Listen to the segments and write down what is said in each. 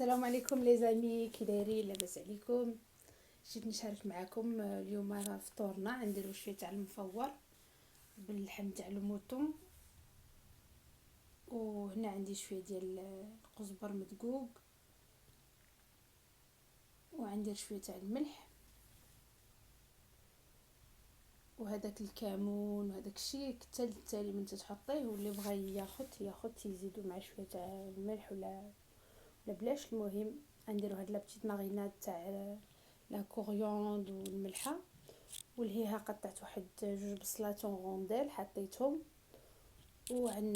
السلام عليكم لي زامي، كي دايرين؟ لاباس عليكم؟ جيت نشارك معكم اليوم فطورنا. نديرو شويه تاع المفور باللحم تاع الموطون، وهنا عندي شويه ديال القزبر مدقوق، وعندي شويه تاع الملح، وهذاك الكمون وهذاك الشيء التالي من تحطيه، واللي بغى ياخذ يزيدوا مع شويه تاع الملح ولا بلاش. المهم نديرو هاد لا بتيت ماريناد تاع لا كوريوند والملحه، والهيها قطعت واحد جوج بصلات رونديل حطيتهم. وعن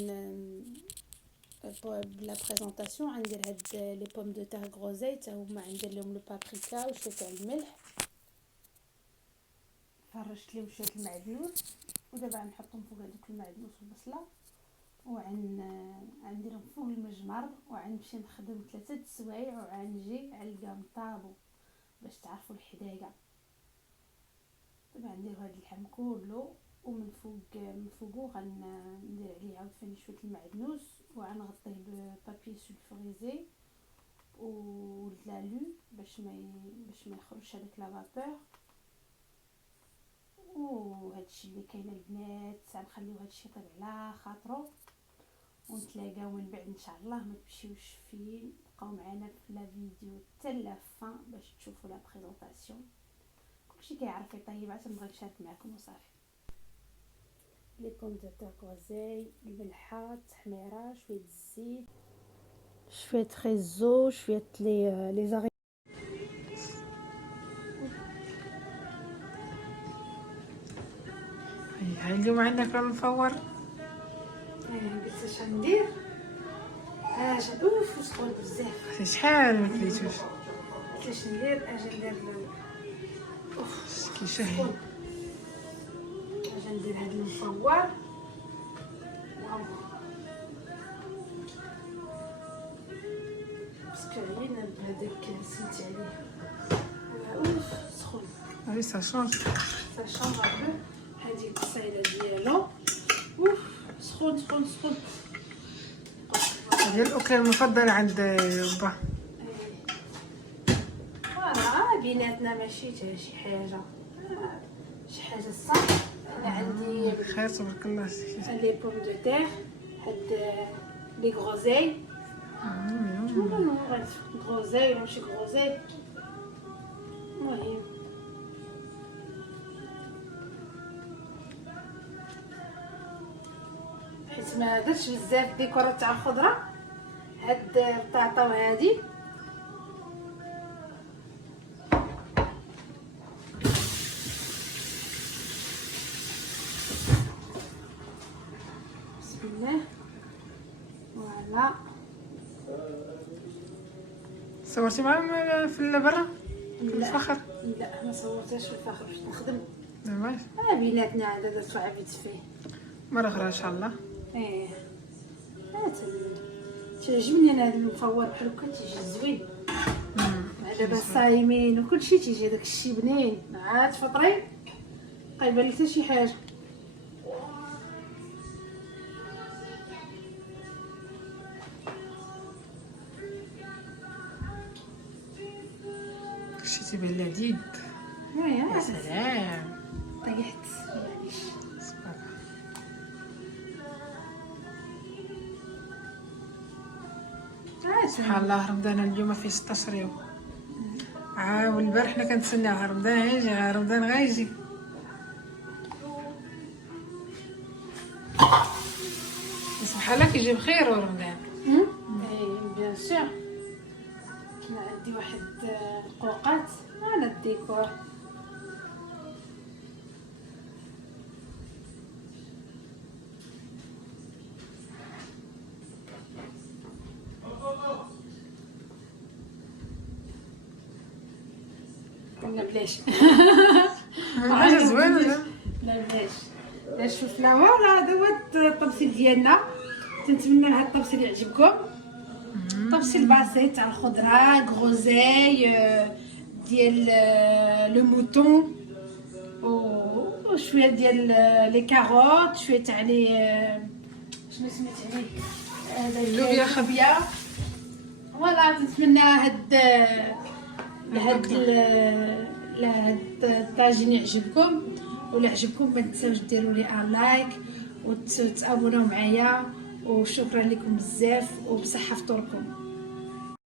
بلا بريزونطاسيون غندير هاد لي بوم دو تير غروزي تا هما غندير لهم لو بابريكا وشويه تاع الملح، فرشت لهم شويه المعدنوس، ودابا غنحطهم فوق هذوك المعدنوس والبصله، غنديرهم فوق المجمر، وغنمشي نخدم 3 السوايع، وغنجي علقه من طابو باش تعرفوا الحداقه. دابا ندير هاد اللحم كله، ومن فوقو غندير عليه عاوتاني شويه المعدنوس، وغنغطيه ببابي سولفوريزي واللالو باش ما يخرجش هذاك لا فابور. وهادشي اللي كاين البنات، غنخليو هادشي يطيب على خاطرو، ونتلاقاو من بعد ان شاء الله. ما تمشيوش فين، بقاو معنا في لا فيديو حتى لافان باش تشوفوا لا بريزونطاسيون. كلشي كيعرف يطيب، عاد نبغي نشارك معكم وصافي. لي بوم دو تير كوازاي، الملحه، التحميره، شويه الزيت، شويه خيزو، شويه لي زاغي. اليوم عندنا كرا مفور. قلت اش غندير؟ اوف سخون بزاف. شحال ما كليتوش؟ قلت اش ندير؟ ندير كي شهي. ندير هاد المفور. عينا بهذاك سميتي عليه. اوف سخون. وي سا شونج. سا شونج بو. هذه القصيله ديالو. اوف سخون سخون سخون. هذه الاكله المفضله عند با. فوالا بيناتنا ماشي حتى شي حاجه، شي حاجه صح. انا عندي خير تبارك الله. لي بوم دو تير، هاد لي غروزاي. غروزاي ماشي غروزاي، المهم حيت ما درتش بزاف ديكورات تاع الخضره. هاد البطاطا وهادي بسم الله. فوالا صورتي معاهم في برا في الفخر؟ لا ما صورتهاش في الفخر، باش نخدم. زعما بيناتنا عاد درت عبيت فيه مره اخرى ان شاء الله. ايه تعجبني انا هذا المفور بحال هكا، تيجي زوين. دابا صايمين وكلشي تيجي داك الشيء بنين، عاد تفطري بقى يبان لك حتى شي حاجه. كلشي تيبان لذيذ. يا سلام. طيحت معليش. سبحان الله، رمضان اليوم فيه 16 يوم. والبارح حنا كنتسناو رمضان غيجي، رمضان غيجي. سبحان الله كيجي بخير رمضان. بيان سور. كنا عندي واحد القوقات على الديكور. لا بلاش. حاجه زوينه. لا بلاش شفنا. فوالا هذا هو الطبسيل ديالنا. تنتمنى هذا الطبسيل يعجبكم. طبسيل بسيط تاع الخضره، غروزاي ديال لو موطون، وشويه ديال لي كاروت، شويه تاع لي شنو سميت عليه، هذا اللوبيا. خبيه. فوالا الله نتمنى هاد الطاجين يعجبكم، ولا عجبكم ما تنساوش ديروا لي لايك وتابوناو معايا، وشكرا لكم بزاف وبصحه فطوركم.